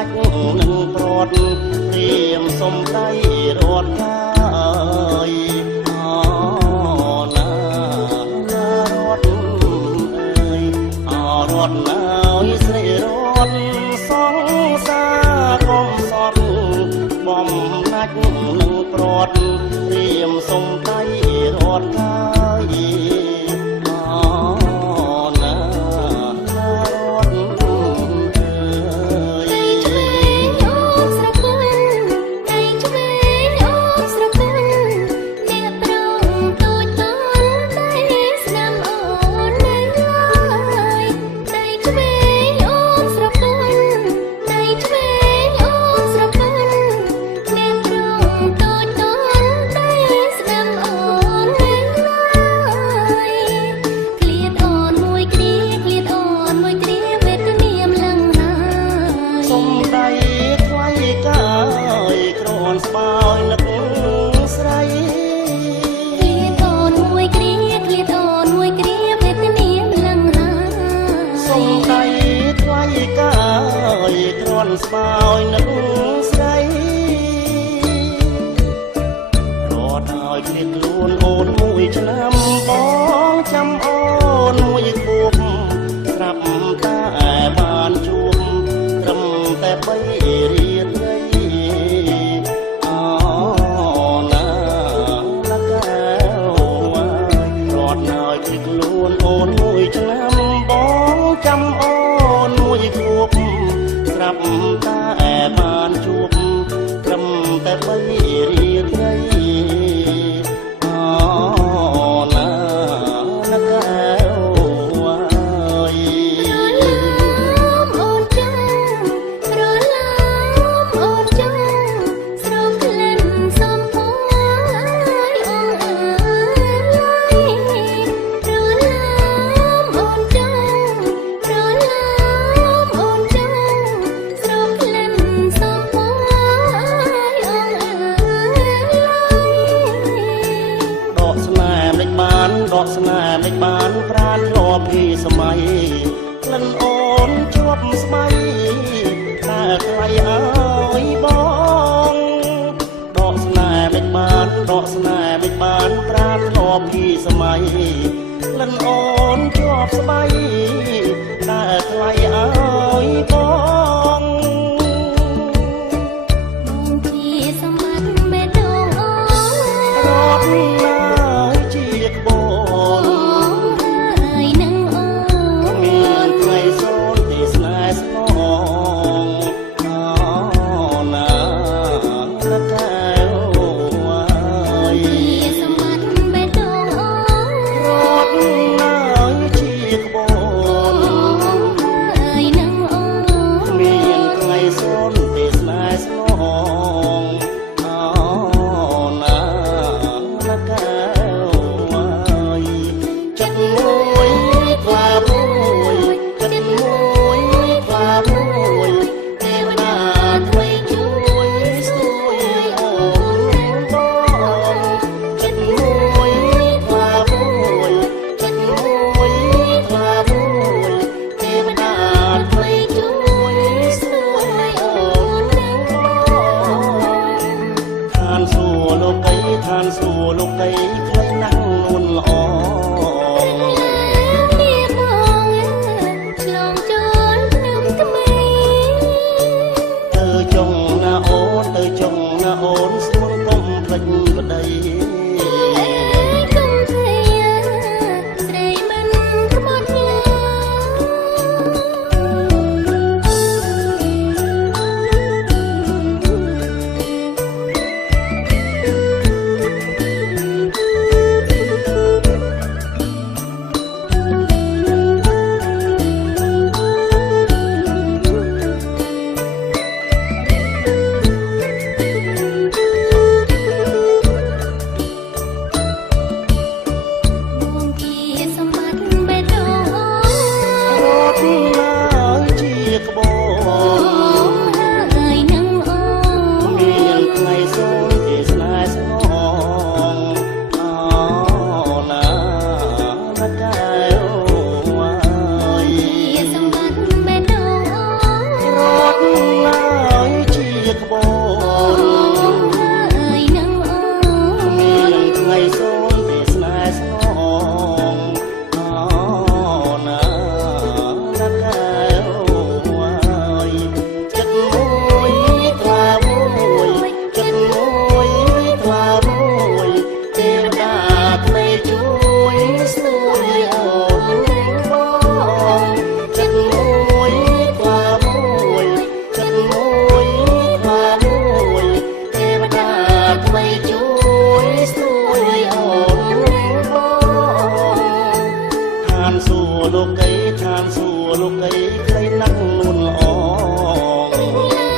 ដាច់នឹងព្រាត់ព្រាមសំដីរត់កាយអូណារត់អើយរត់ណាយស្រីរត់សងសារកុំសត់បំណាច់នឹងព្រាត់ព្រាមសំដីរត់កាយស្បើយនឹកស្រីរត់ឲ្យឃ្លាតខ្លួនអូនមួយឆ្នាំបងចាំអូនមួយខួបស្រាប់តែបានជួបត្រឹមតែ3រៀននៃអូណាកែវរត់ឲ្យឃ្លាតខ្លួនអូនមួយឆ្នាំបងចាំអូនមួយខួបស្រាប់តែបានជួបត្រឹមតែ3រៀននៃអូណាកែវអូនចារលាអូនចាស្រោបក្លិនសំភងអូនអើយរលាអូនចារលាអូនចាដកស្នេហ៍មិនបានប្រានធ្លាប់ពីសម័យក្លិនអូនជាប់ស្បៃតែថ្លៃអើយបងដកស្នេហ៍មិនបានប្រានធ្លាប់ពីសម័យក្លិនអូនជាប់ស្បៃតែថ្លៃអើយបងជាសម្បត្តិបេះដូងអូនរត់ណា កៃឋានសួគ៌លោកកៃខ្លីណាស់នួនល្អង